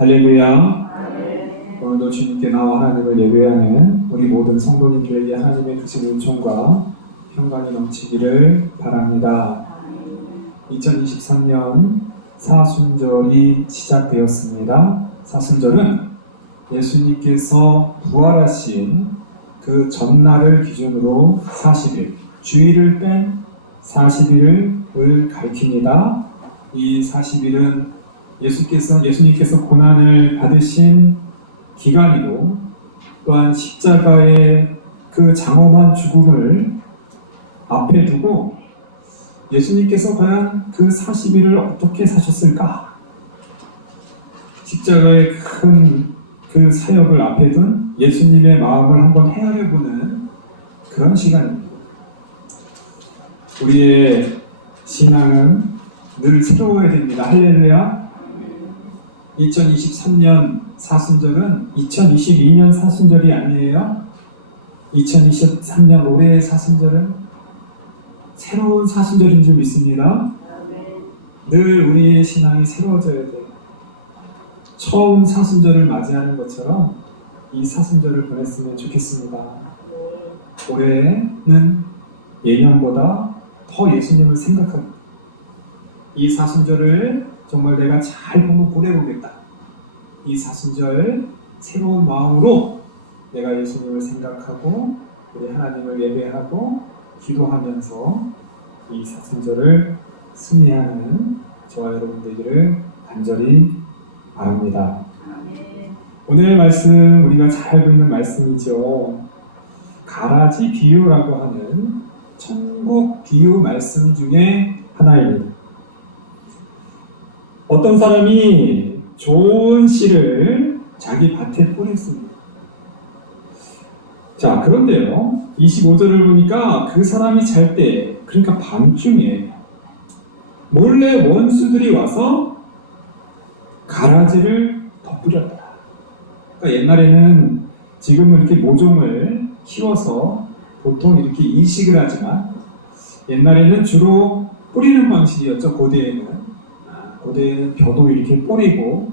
할렐루야. 오늘도 주님께 나와 하나님을 예배하는 우리 모든 성도님들에게 하나님의 크신 은총과 평강이 넘치기를 바랍니다. 2023년 사순절이 시작되었습니다. 사순절은 예수님께서 부활하신 그 전날을 기준으로 40일, 주일을 뺀 40일을 가리킵니다. 이 40일은 예수님께서 고난을 받으신 기간이고, 또한 십자가의 그 장엄한 죽음을 앞에 두고 예수님께서 과연 그 40일을 어떻게 사셨을까? 십자가의 큰 그 사역을 앞에 둔 예수님의 마음을 한번 헤아려보는 그런 시간입니다. 우리의 신앙은 늘 새로워야 됩니다. 할렐루야. 2023년 사순절은 2022년 사순절이 아니에요. 2023년 올해의 사순절은 새로운 사순절인 줄 믿습니다. 늘 우리의 신앙이 새로워져야 돼요. 처음 사순절을 맞이하는 것처럼 이 사순절을 보냈으면 좋겠습니다. 올해는 예년보다 더 예수님을 생각하고 이 사순절을 정말 내가 잘 보내보겠다. 이 사순절 새로운 마음으로 내가 예수님을 생각하고 우리 하나님을 예배하고 기도하면서 이 사순절을 승리하는 저와 여러분 되기를 간절히 바랍니다. 오늘 말씀 우리가 잘 듣는 말씀이죠. 가라지 비유라고 하는 천국 비유 말씀 중에 하나입니다. 어떤 사람이 좋은 씨를 자기 밭에 뿌렸습니다. 자, 그런데요, 25절을 보니까 그 사람이 잘 때, 그러니까 밤중에 몰래 원수들이 와서 가라지를 덮으렸다. 그러니까 옛날에는 지금은 이렇게 모종을 키워서 보통 이렇게 이식을 하지만 옛날에는 주로 뿌리는 방식이었죠. 고대에는 벼도 이렇게 뿌리고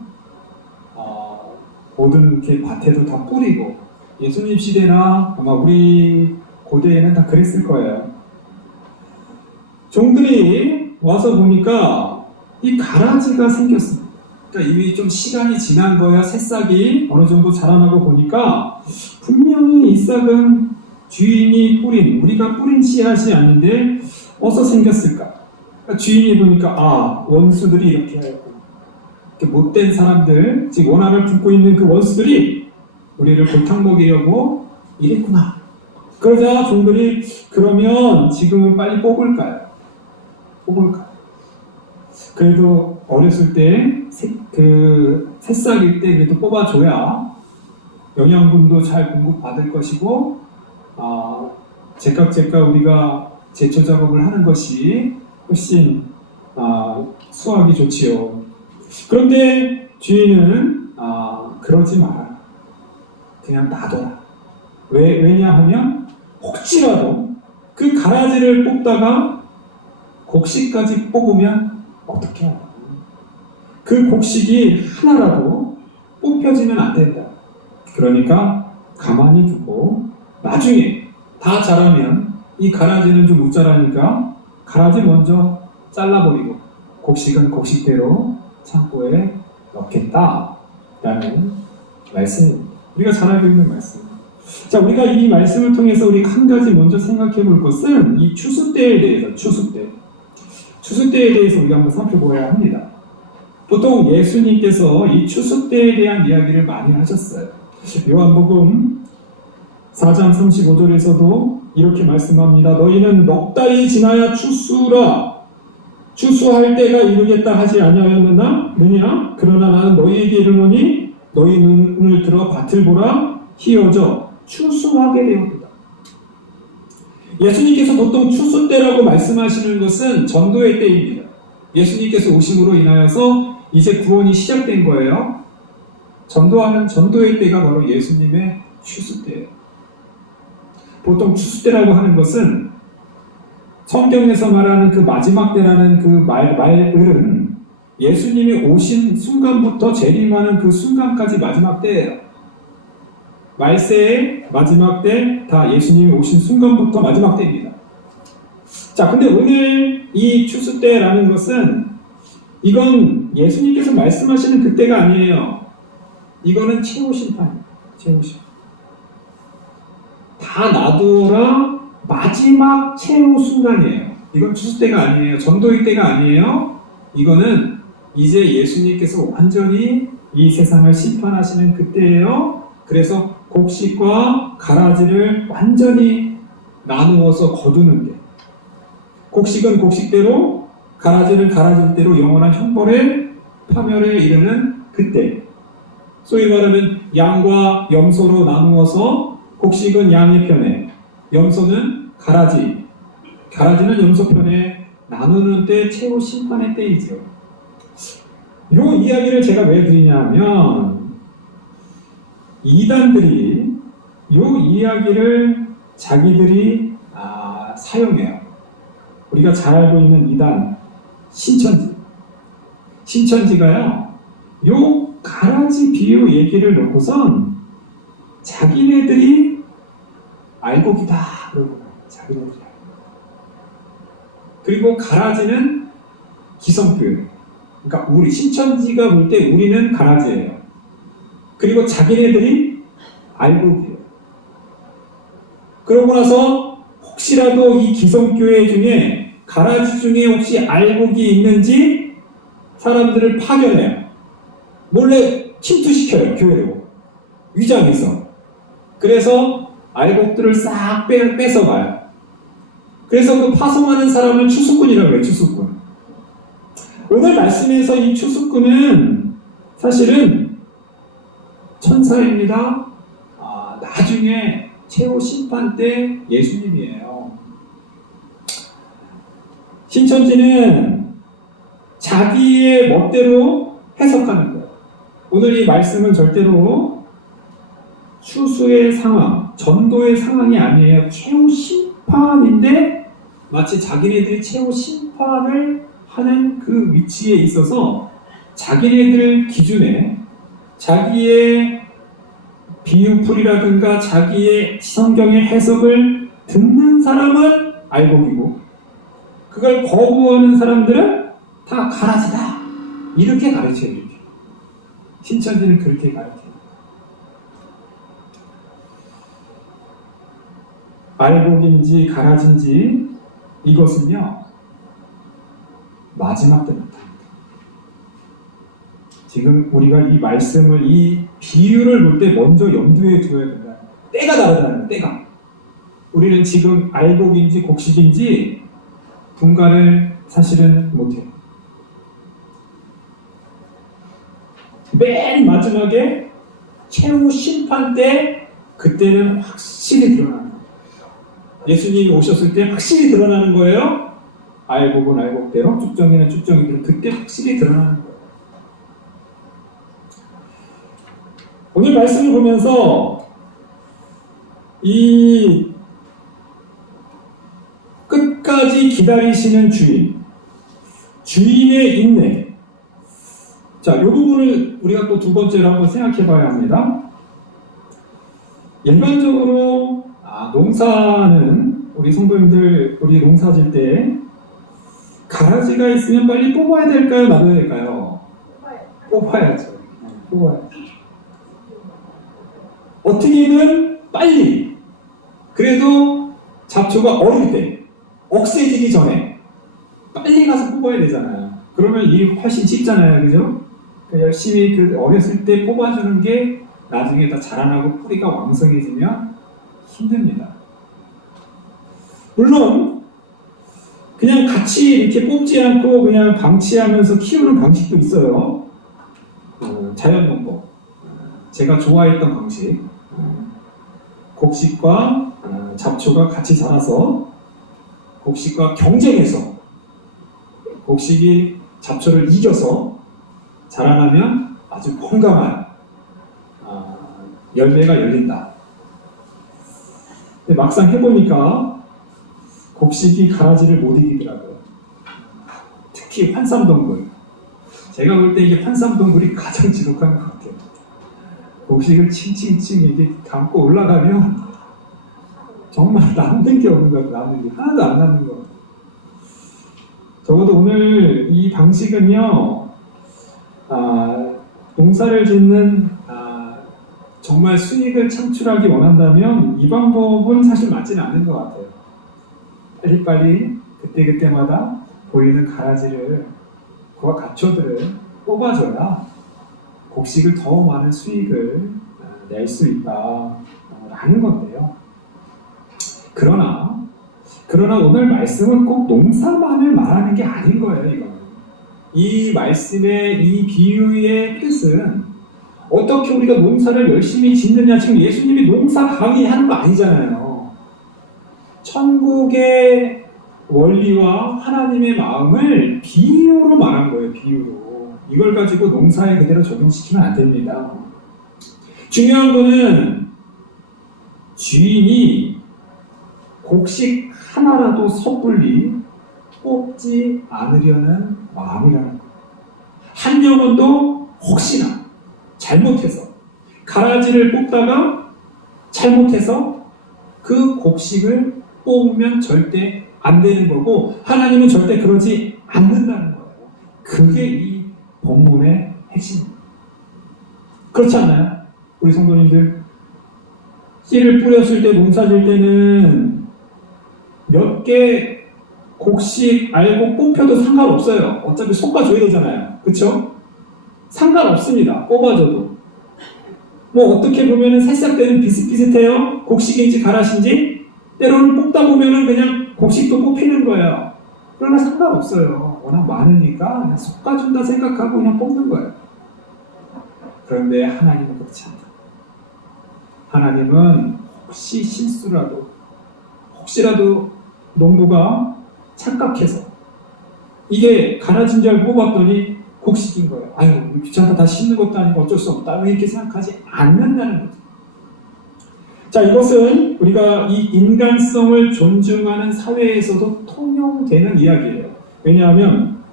모든 이렇게 밭에도 다 뿌리고, 예수님 시대나 아마 우리 고대에는 다 그랬을 거예요. 종들이 와서 보니까 이 가라지가 생겼습니다. 그러니까 이미 좀 시간이 지난 거야. 새싹이 어느 정도 자라나고 보니까 분명히 이 싹은 주인이 뿌린, 우리가 뿌린 씨앗이 아닌데 어디서 생겼을까? 그러니까 주인이 보니까 원수들이 이렇게 하였고, 못된 사람들, 즉 원한을 품고 있는 그 원수들이 우리를 골탕 먹이려고 이랬구나. 그러자 종들이 그러면 지금은 빨리 뽑을까요? 그래도 어렸을 때 새싹일 때 그래도 뽑아줘야 영양분도 잘 공급받을 것이고, 제깍 우리가 제초 작업을 하는 것이 훨씬 수확이 좋지요. 그런데 주인은 그러지 마라. 그냥 놔둬라. 왜냐하면 혹시라도 그 가라지를 뽑다가 곡식까지 뽑으면 어떻게 해요? 그 곡식이 하나라도 뽑혀지면 안 된다. 그러니까 가만히 두고 나중에 다 자라면 이 가라지는 좀 못 자라니까 가라지 먼저 잘라버리고 곡식은 곡식대로 창고에 넣겠다라는 말씀입니다. 우리가 잘 알고 있는 말씀. 자, 우리가 이 말씀을 통해서 우리 한 가지 먼저 생각해 볼 것은 이 추수때에 대해서, 추수때에 대해서 우리가 한번 살펴보아야 합니다. 보통 예수님께서 이 추수때에 대한 이야기를 많이 하셨어요. 요한복음 4장 35절에서도 이렇게 말씀합니다. 너희는 넉 달이 지나야 추수할 때가 이르겠다 하지 아니하였느냐? 그러나 나는 너희에게 이르노니 너희 눈을 들어 밭을 보라. 희어져 추수하게 되었다. 예수님께서 보통 추수때라고 말씀하시는 것은 전도의 때입니다. 예수님께서 오심으로 인하여서 이제 구원이 시작된 거예요. 전도하는 전도의 때가 바로 예수님의 추수때예요. 보통 추수때라고 하는 것은 성경에서 말하는 그 마지막 때라는 그 말은 예수님이 오신 순간부터 재림하는 그 순간까지 마지막 때예요. 말세의 마지막 때 다 예수님이 오신 순간부터 마지막 때입니다. 자, 근데 오늘 이 추수 때라는 것은 이건 예수님께서 말씀하시는 그때가 아니에요. 이거는 최후 심판이에요. 최후 심판. 다 놔두어라 마지막 최후 순간이에요. 이건 추수 때가 아니에요. 전도의 때가 아니에요. 이거는 이제 예수님께서 완전히 이 세상을 심판하시는 그때예요. 그래서 곡식과 가라지를 완전히 나누어서 거두는 게, 곡식은 곡식대로, 가라지는 가라지대로 영원한 형벌의 파멸에 이르는 그때, 소위 말하면 양과 염소로 나누어서 곡식은 양의 편에, 염소는 가라지, 가라지는 염소 편에 나누는 때 최후 심판의 때이죠. 이 이야기를 제가 왜 드리냐면 이단들이 이 이야기를 자기들이 사용해요. 우리가 잘 알고 있는 이단 신천지가요, 요 가라지 비유 얘기를 놓고선 자기네들이 알곡이다 그러고 자기네들이. 그리고 가라지는 기성교회. 그러니까 우리 신천지가 볼 때 우리는 가라지예요. 그리고 자기네들이 알곡이에요. 그러고 나서 혹시라도 이 기성교회 중에 가라지 중에 혹시 알곡이 있는지 사람들을 파견해요. 몰래 침투시켜요. 교회로 위장해서. 그래서 알곡들을 싹 뺏어가요. 그래서 그 파송하는 사람을 추수꾼이라고 해요. 추수꾼. 오늘 말씀에서 이 추수꾼은 사실은 천사입니다. 나중에 최후 심판 때 예수님이에요. 신천지는 자기의 멋대로 해석하는 거예요. 오늘 이 말씀은 절대로 추수의 상황, 전도의 상황이 아니에요. 최후 심판인데 마치 자기네들이 최후 심판을 하는 그 위치에 있어서 자기네들 기준에 자기의 비유풀이라든가 자기의 성경의 해석을 듣는 사람은 알곡이고 그걸 거부하는 사람들은 다 가라지다. 이렇게 가르쳐요. 이렇게. 신천지는 그렇게 가르쳐요. 알곡인지 가라지인지 이것은요 마지막 때 나타납니다. 지금 우리가 이 말씀을, 이 비유를 볼 때 먼저 염두에 두어야 된다. 때가 다르다는 때가. 우리는 지금 알곡인지 곡식인지 분간을 사실은 못해요. 맨 마지막에 최후 심판 때 그때는 확실히 드러나는 거예요. 예수님이 오셨을 때 확실히 드러나는 거예요. 알곡은 알곡대로, 쭉정이는 쭉정이대로 그때 확실히 드러나는 거예요. 오늘 말씀을 보면서 이 끝까지 기다리시는 주인의 인내. 자, 이 부분을 우리가 또 두 번째로 한번 생각해 봐야 합니다. 일반적으로 농사는 우리 성도님들 우리 농사 질 때 가라지가 있으면 빨리 뽑아야 될까요? 놔둬야 될까요? 뽑아야죠. 뽑아야죠. 어떻게든 빨리. 그래도 잡초가 어릴 때, 억세지기 전에 빨리 가서 뽑아야 되잖아요. 그러면 일이 훨씬 쉽잖아요. 그죠? 그러니까 열심히 그 어렸을 때 뽑아주는 게 나중에 다 자라나고 뿌리가 왕성해지면 힘듭니다. 물론 그냥 같이 이렇게 뽑지 않고 그냥 방치하면서 키우는 방식도 있어요. 자연농법. 제가 좋아했던 방식. 곡식과 잡초가 같이 자라서 곡식과 경쟁해서 곡식이 잡초를 이겨서 자라나면 아주 건강한 열매가 열린다. 근데 막상 해보니까 곡식이 가라지를 못 이기더라고요. 특히 환삼동굴. 제가 볼 때 이게 환삼동굴이 가장 지독한 것 같아요. 곡식을 칭칭칭 이게 감고 올라가면 정말 남는 게 없는 것 같아요. 남는 게 하나도 안 남는 것 같아요. 적어도 오늘 이 방식은요, 농사를 짓는 정말 수익을 창출하기 원한다면 이 방법은 사실 맞지는 않는 것 같아요. 빨리빨리 그때그때마다 보이는 가라지를, 그와 가초들을 뽑아줘야 곡식을 더 많은 수익을 낼 수 있다라는 건데요. 그러나 오늘 말씀은 꼭 농사만을 말하는 게 아닌 거예요. 이거는. 이 말씀의 이 비유의 뜻은 어떻게 우리가 농사를 열심히 짓느냐, 지금 예수님이 농사 강의하는 거 아니잖아요. 천국의 원리와 하나님의 마음을 비유로 말한 거예요. 비유로. 이걸 가지고 농사에 그대로 적용시키면 안 됩니다. 중요한 거는 주인이 곡식 하나라도 섣불리 뽑지 않으려는 마음이라는 거예요. 한 영혼도 혹시나 잘못해서 가라지를 뽑다가 잘못해서 그 곡식을 뽑으면 절대 안 되는 거고, 하나님은 절대 그러지 않는다는 거예요. 그게 이 본문의 핵심입니다. 그렇지 않나요? 우리 성도님들, 씨를 뿌렸을 때, 농사 질 때는 몇 개 곡식 알고 뽑혀도 상관없어요. 어차피 솎아줘야 되잖아요. 그쵸? 상관없습니다. 뽑아줘도. 뭐 어떻게 보면은 새싹 때는 비슷비슷해요. 곡식인지 가라신지. 때로는 뽑다 보면은 그냥 곡식도 뽑히는 거예요. 그러나 상관없어요. 워낙 많으니까 그냥 솎아준다 생각하고 그냥 뽑는 거예요. 그런데 하나님은 그렇지 않다. 하나님은 혹시 실수라도, 혹시라도 농부가 착각해서 이게 가라진 줄 알고 뽑았더니 곡식인 거예요. 아유, 귀찮다, 다 심는 것도 아니고 어쩔 수 없다, 이렇게 생각하지 않는다는 거죠. 자, 이것은 우리가 이 인간성을 존중하는 사회에서도 통용되는 이야기예요. 왜냐하면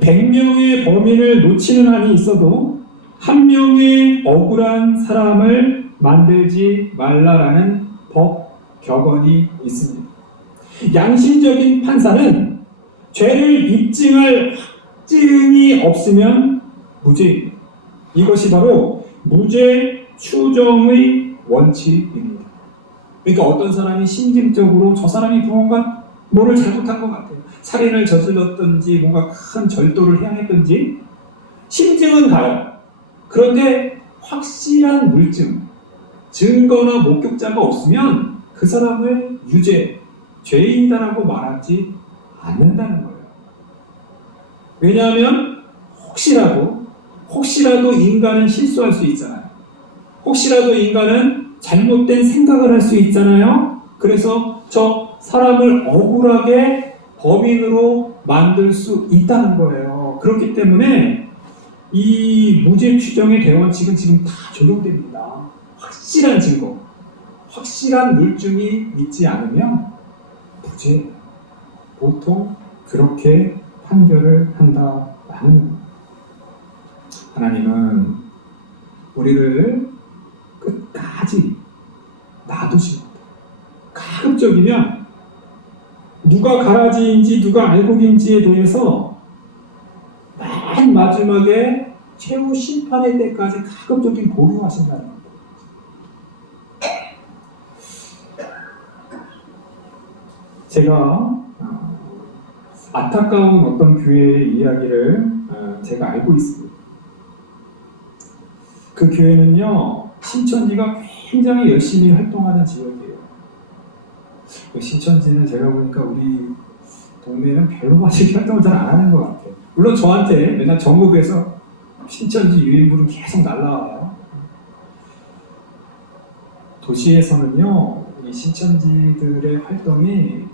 100명의 범인을 놓치는 한이 있어도 한 명의 억울한 사람을 만들지 말라라는 법 격언이 있습니다. 양심적인 판사는 죄를 입증할 확증이 없으면 무죄입니다. 이것이 바로 무죄 추정의 원칙입니다. 그러니까 어떤 사람이 심증적으로 저 사람이 뭔가 뭐를 잘못한 것 같아요. 살인을 저질렀든지 뭔가 큰 절도를 행했든지 심증은 가요. 그런데 확실한 물증, 증거나 목격자가 없으면 그 사람을 유죄, 죄인이다라고 말하지 않는다는 거예요. 왜냐하면 혹시라도 인간은 실수할 수 있잖아요. 혹시라도 인간은 잘못된 생각을 할 수 있잖아요. 그래서 저 사람을 억울하게 범인으로 만들 수 있다는 거예요. 그렇기 때문에 이 무죄 추정의 대원칙은 지금 다 적용됩니다. 확실한 증거, 확실한 물증이 있지 않으면 무죄, 보통 그렇게 판결을 한다라는 겁니다. 하나님은 우리를 끝까지 놔두십니다. 가급적이면 누가 가라지인지 누가 알곡인지에 대해서 맨 마지막에 최후 심판의 때까지 가급적인 보류하신다는 겁니다. 제가 안타까운 어떤 교회의 이야기를 제가 알고 있습니다. 그 교회는요, 신천지가 굉장히 열심히 활동하는 지역이에요. 그 신천지는 제가 보니까 우리 동네는 별로 많이 활동을 잘 안 하는 것 같아요. 물론 저한테 맨날 전국에서 신천지 유인물은 계속 날라와요. 도시에서는요, 이 신천지들의 활동이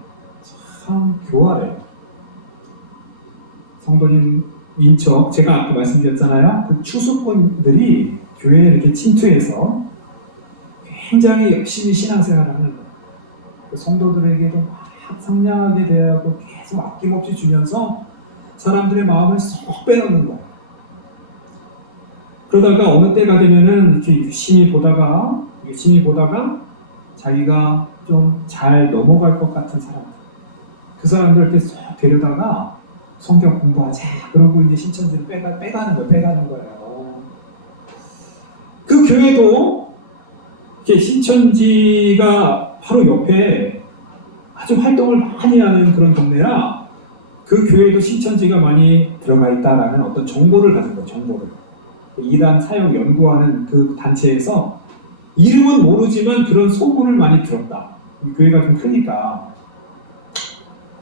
참 교활해요. 성도님 인척, 제가 아까 말씀드렸잖아요. 그 추수꾼들이 교회에 이렇게 침투해서 굉장히 열심히 신앙생활을 하는 거예요. 그 성도들에게도 막 상냥하게 대하고 계속 아낌없이 주면서 사람들의 마음을 쏙 빼놓는 거예요. 그러다가 어느 때가 되면은 이렇게 유심히 보다가 자기가 좀 잘 넘어갈 것 같은 사람들, 그 사람들한테 쏙 데려다가 성경 공부하자 그러고 이제 신천지를 빼가는 거예요. 그 교회도 이렇게 신천지가 바로 옆에 아주 활동을 많이 하는 그런 동네라 그 교회도 신천지가 많이 들어가 있다라는 어떤 정보를 가진 거예요. 정보를. 이단 사역 연구하는 그 단체에서 이름은 모르지만 그런 소문을 많이 들었다. 교회가 좀 크니까.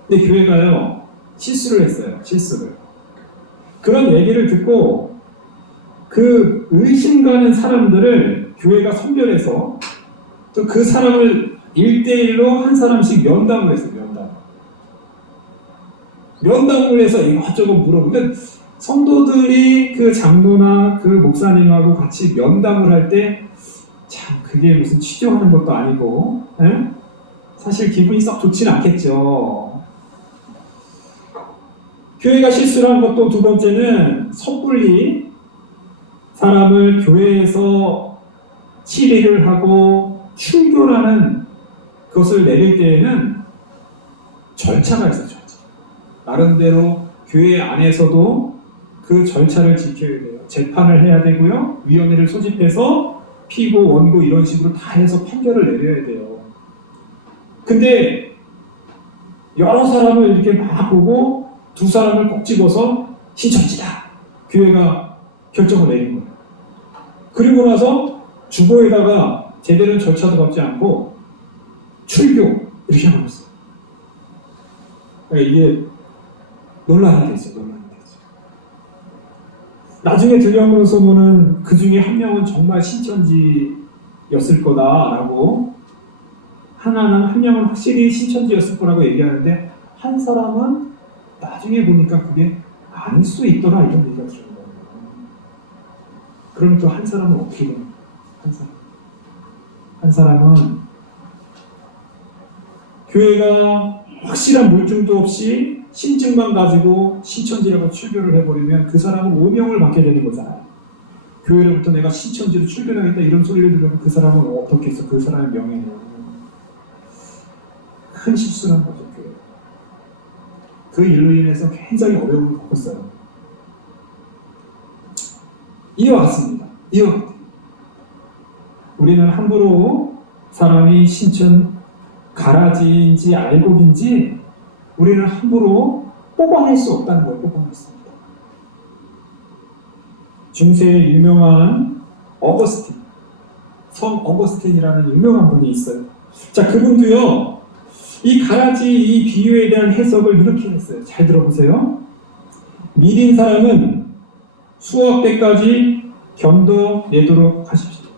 근데 교회가요, 실수를 했어요. 실수를. 그런 얘기를 듣고 그 의심 가는 사람들을 교회가 선별해서 또 그 사람을 1대1로 한 사람씩 면담을 했어요. 면담을 해서 이것저것 물어보면 성도들이 그 장로나 그 목사님하고 같이 면담을 할 때 참 그게 무슨 취조하는 것도 아니고 에? 사실 기분이 썩 좋진 않겠죠. 교회가 실수를 한 것도 두 번째는 섣불리 사람을 교회에서 치리를 하고 출교라는 것을 내릴 때에는 절차가 있어요. 나름대로 교회 안에서도 그 절차를 지켜야 돼요. 재판을 해야 되고요. 위원회를 소집해서 피고 원고 이런 식으로 다 해서 판결을 내려야 돼요. 근데 여러 사람을 이렇게 막 보고 두 사람을 꼭 집어서 신천지다. 교회가 결정을 내린 거예요. 그리고 나서 주보에다가 제대로 절차도 밟지 않고 출교 이렇게 하고 있어요. 그러니까 이게 논란이 되죠. 나중에 들려오는 소문은 그 중에 한 명은 정말 신천지였을 거다라고 한 명은 확실히 신천지였을 거라고 얘기하는데 한 사람은 나중에 보니까 그게 아닐 수 있더라 이런 얘기가 들어요. 그럼 또 한 사람은 어떻게 돼요? 한 사람은 교회가 확실한 물증도 없이 신증만 가지고 신천지라고 출교를 해버리면 그 사람은 오명을 받게 되는 거잖아요. 교회로부터 내가 신천지로 출교하겠다 이런 소리를 들으면 그 사람은 어떻게 해서 그 사람의 명예는 큰 실수를 한 거죠. 교회. 그 일로 인해서 굉장히 어려움을 겪었어요. 이와 같습니다. 우리는 함부로 사람이 신천 가라지인지 알곡인지 우리는 함부로 뽑아낼 수 없다는 걸 뽑아냈습니다. 중세의 유명한 어거스틴, 성 어거스틴이라는 유명한 분이 있어요. 자, 그분도요, 이 가라지 이 비유에 대한 해석을 이렇게 했어요. 잘 들어보세요. 미린 사람은 수억 때까지 견뎌내도록 하십시오.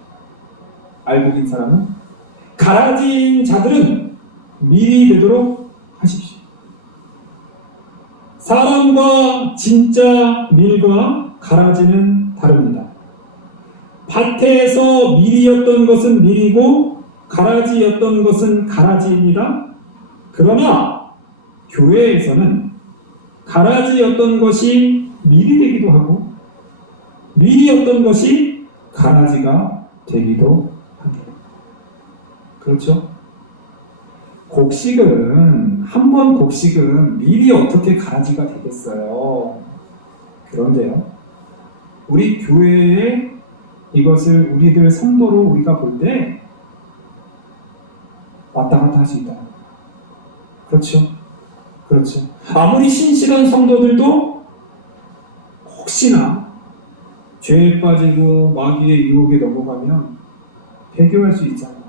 알곡인 사람은 가라지인 자들은 미리 되도록 하십시오. 사람과 진짜 밀과 가라지는 다릅니다. 밭에서 밀이었던 것은 밀이고 가라지였던 것은 가라지입니다. 그러나 교회에서는 가라지였던 것이 밀이 되기도 하고 밀이었던 것이 가라지가 되기도 합니다. 그렇죠? 한 번 곡식은 밀이 어떻게 가라지가 되겠어요? 그런데요, 우리 교회에 이것을 우리들 성도로 우리가 볼 때 왔다 갔다 할 수 있다. 그렇죠? 아무리 신실한 성도들도 혹시나 죄에 빠지고 마귀의 유혹에 넘어가면 배교할 수 있잖아요.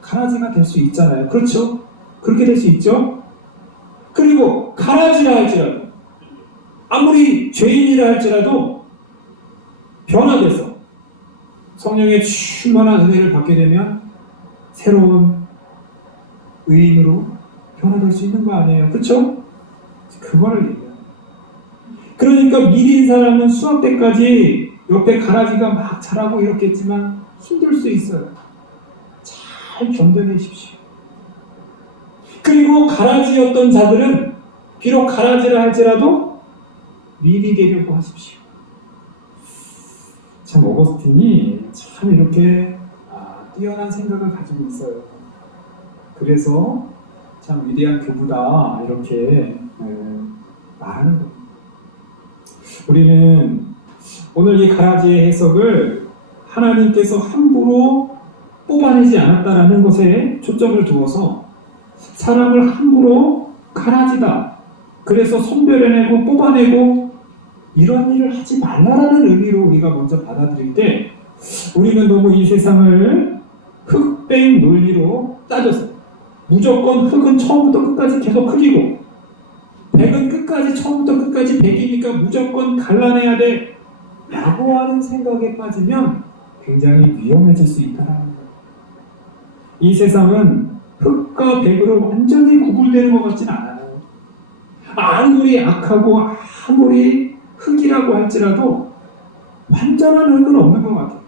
가라지가 될 수 있잖아요. 그렇죠? 그렇게 될 수 있죠? 그리고 가라지라 할지라도 아무리 죄인이라 할지라도 변화돼서 성령의 충만한 은혜를 받게 되면 새로운 의인으로 변화될 수 있는 거 아니에요. 그렇죠? 그거를 얘기해요. 그러니까 미린 사람은 수학 때까지 옆에 가라지가 막 자라고 이렇게 했지만 힘들 수 있어요. 잘 견뎌내십시오. 그리고 가라지였던 자들은 비록 가라지를 할지라도 미리 되려고 하십시오. 참 어거스틴이 참 이렇게 뛰어난 생각을 가지고 있어요. 그래서 참 위대한 교부다 이렇게 말하는 겁니다. 우리는 오늘 이 가라지의 해석을 하나님께서 함부로 뽑아내지 않았다라는 것에 초점을 두어서 사람을 함부로 가라지다, 그래서 손별해내고 뽑아내고 이런 일을 하지 말라라는 의미로 우리가 먼저 받아들일 때, 우리는 너무 이 세상을 흑백 논리로 따져서 무조건 흑은 처음부터 끝까지 계속 흑이고 백은 끝까지 처음부터 끝까지 백이니까 무조건 갈라내야 돼 라고 하는 생각에 빠지면 굉장히 위험해질 수 있다는 거예요. 이 세상은 흑과 백으로 완전히 구분되는 것 같진 않아요. 아무리 악하고 아무리 흑이라고 할지라도 완전한 흑은 없는 것 같아요.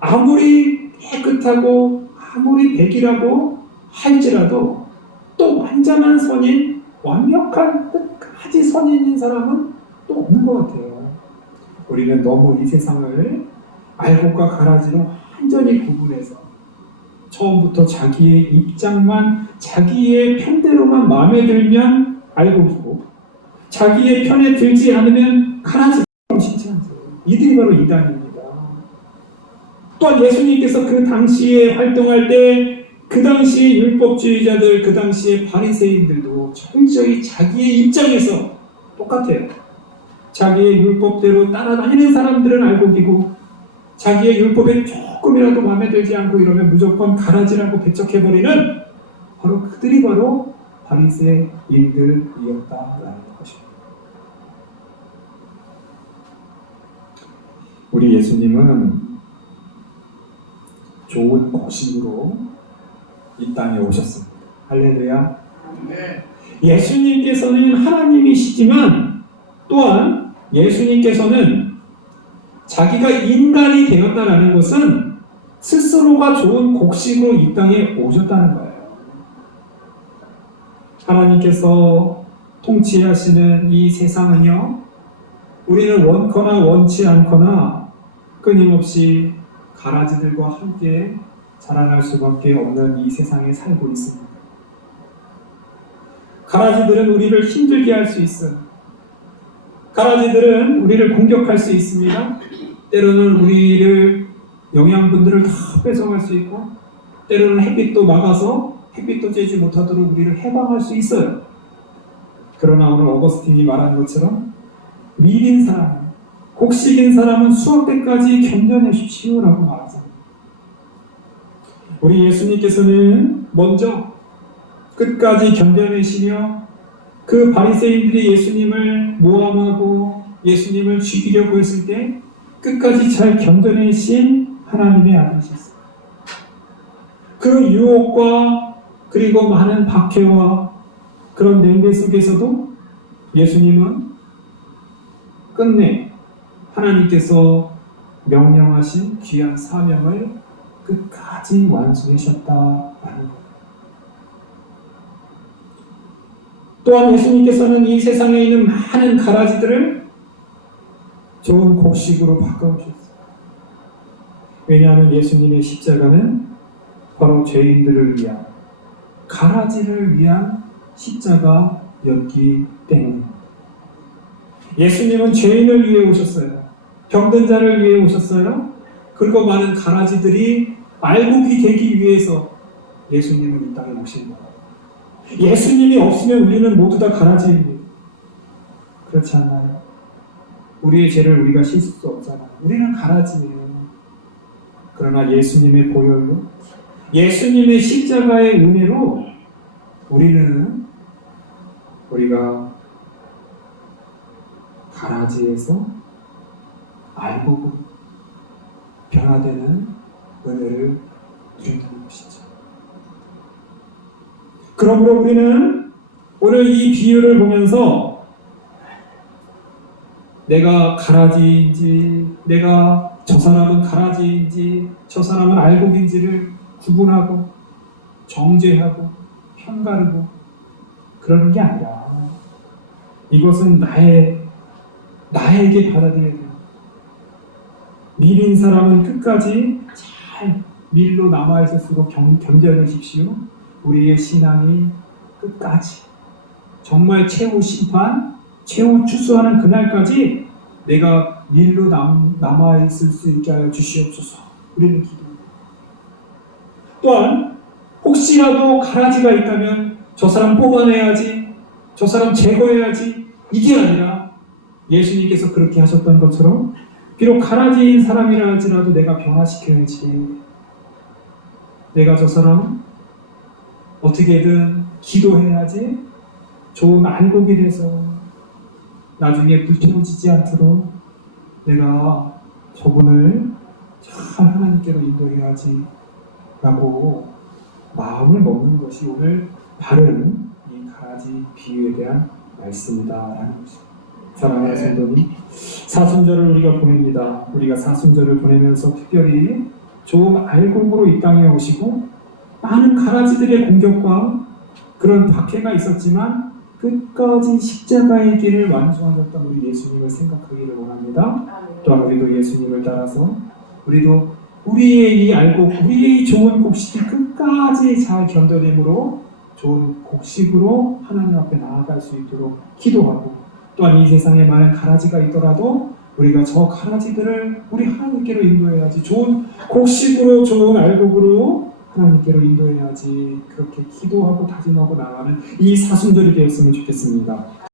아무리 깨끗하고 아무리 백이라고 할지라도 또 완전한 선인, 완벽한 끝까지 선인인 사람은 또 없는 것 같아요. 우리는 너무 이 세상을 알곡과 가라지로 완전히 구분해서 처음부터 자기의 입장만, 자기의 편대로만 마음에 들면 알곡이고 자기의 편에 들지 않으면 가라지처럼 쉽지 않죠. 이들이 바로 이단입니다. 또한 예수님께서 그 당시에 활동할 때 그 당시의 율법주의자들, 그 당시의 바리새인들도 철저히 자기의 입장에서 똑같아요. 자기의 율법대로 따라다니는 사람들은 알곡이고 자기의 율법에 조금이라도 마음에 들지 않고 이러면 무조건 가라지라고 배척해버리는 바로 그들이 바로 바리새인들이었다라는 것입니다. 우리 예수님은 좋은 곡식으로 이 땅에 오셨습니다. 할렐루야. 예수님께서는 하나님이시지만 또한 예수님께서는 자기가 인간이 되었다는 것은 스스로가 좋은 곡식으로 이 땅에 오셨다는 거예요. 하나님께서 통치하시는 이 세상은요, 우리는 원거나 원치 않거나 끊임없이 가라지들과 함께 자라날 수밖에 없는 이 세상에 살고 있습니다. 가라지들은 우리를 힘들게 할 수 있어요. 가라지들은 우리를 공격할 수 있습니다. 때로는 우리를 영양분들을 다 뺏어갈 수 있고 때로는 햇빛도 막아서 햇빛도 쬐지 못하도록 우리를 해방할 수 있어요. 그러나 오늘 어거스틴이 말한 것처럼 밀인 사람, 곡식인 사람은 수억 대까지 견뎌내십시오 라고 말하잖아요. 우리 예수님께서는 먼저 끝까지 견뎌내시며 그 바리새인들이 예수님을 모함하고 예수님을 죽이려고 했을 때 끝까지 잘 견뎌내신 하나님의 아들이셨어요. 그 유혹과 그리고 많은 박해와 그런 냉대 속에서도 예수님은 끝내 하나님께서 명령하신 귀한 사명을 끝까지 완수하셨다라는 것. 또한 예수님께서는 이 세상에 있는 많은 가라지들을 좋은 곡식으로 바꿔주셨어요. 왜냐하면 예수님의 십자가는 바로 죄인들을 위한, 가라지를 위한 십자가였기 때문입니다. 예수님은 죄인을 위해 오셨어요. 병든 자를 위해 오셨어요. 그리고 많은 가라지들이 알곡이 되기 위해서 예수님은 이 땅에 오신 거예요. 예수님이 없으면 우리는 모두 다 가라지입니다. 그렇지 않나요? 우리의 죄를 우리가 씻을 수 없잖아요. 우리는 가라지예요. 그러나 예수님의 보혈로, 예수님의 십자가의 은혜로 우리가 가라지에서 알곡으로 변화되는 은혜를 누린다는 것이죠. 그러므로 우리는 오늘 이 비유를 보면서 내가 가라지인지, 내가 저 사람은 가라지인지, 저 사람은 알곡인지를 구분하고 정죄하고 편가르고 그러는 게 아니라 이것은 나에게 받아들여야 돼요. 밀인 사람은 끝까지 잘 밀로 남아있을수록 견뎌내십시오. 우리의 신앙이 끝까지 정말 최후 심판, 최후 추수하는 그날까지 내가 밀로 남아있을 수 있게 하여 주시옵소서. 우리는 기도합니다. 또한 혹시라도 가라지가 있다면 저 사람 뽑아내야지, 저 사람 제거해야지, 이게 아니라 예수님께서 그렇게 하셨던 것처럼 비록 가라지인 사람이라 할지라도 내가 변화시켜야지. 내가 저 사람 어떻게든 기도해야지. 좋은 알곡이 돼서 나중에 불태워지지 않도록 내가 저분을 잘 하나님께로 인도해야지 라고 마음을 먹는 것이 오늘 바른 이 가라지 비유에 대한 말씀이다 라는 것입니다. 사랑하는 성도님, 사순절을 우리가 보냅니다. 우리가 사순절을 보내면서 특별히 좋은 알곡으로 이 땅에 오시고 많은 가라지들의 공격과 그런 박해가 있었지만 끝까지 십자가의 길을 완수하셨던 우리 예수님을 생각하기를 원합니다. 또한 우리도 예수님을 따라서 우리도 우리의 이 알곡, 우리의 이 좋은 곡식이 끝까지 잘 견뎌내므로 좋은 곡식으로 하나님 앞에 나아갈 수 있도록 기도하고, 또한 이 세상에 많은 가라지가 있더라도 우리가 저 가라지들을 우리 하나님께로 인도해야지. 좋은 곡식으로, 좋은 알곡으로 하나님께로 인도해야지. 그렇게 기도하고 다짐하고 나가는 이 사순절이 되었으면 좋겠습니다.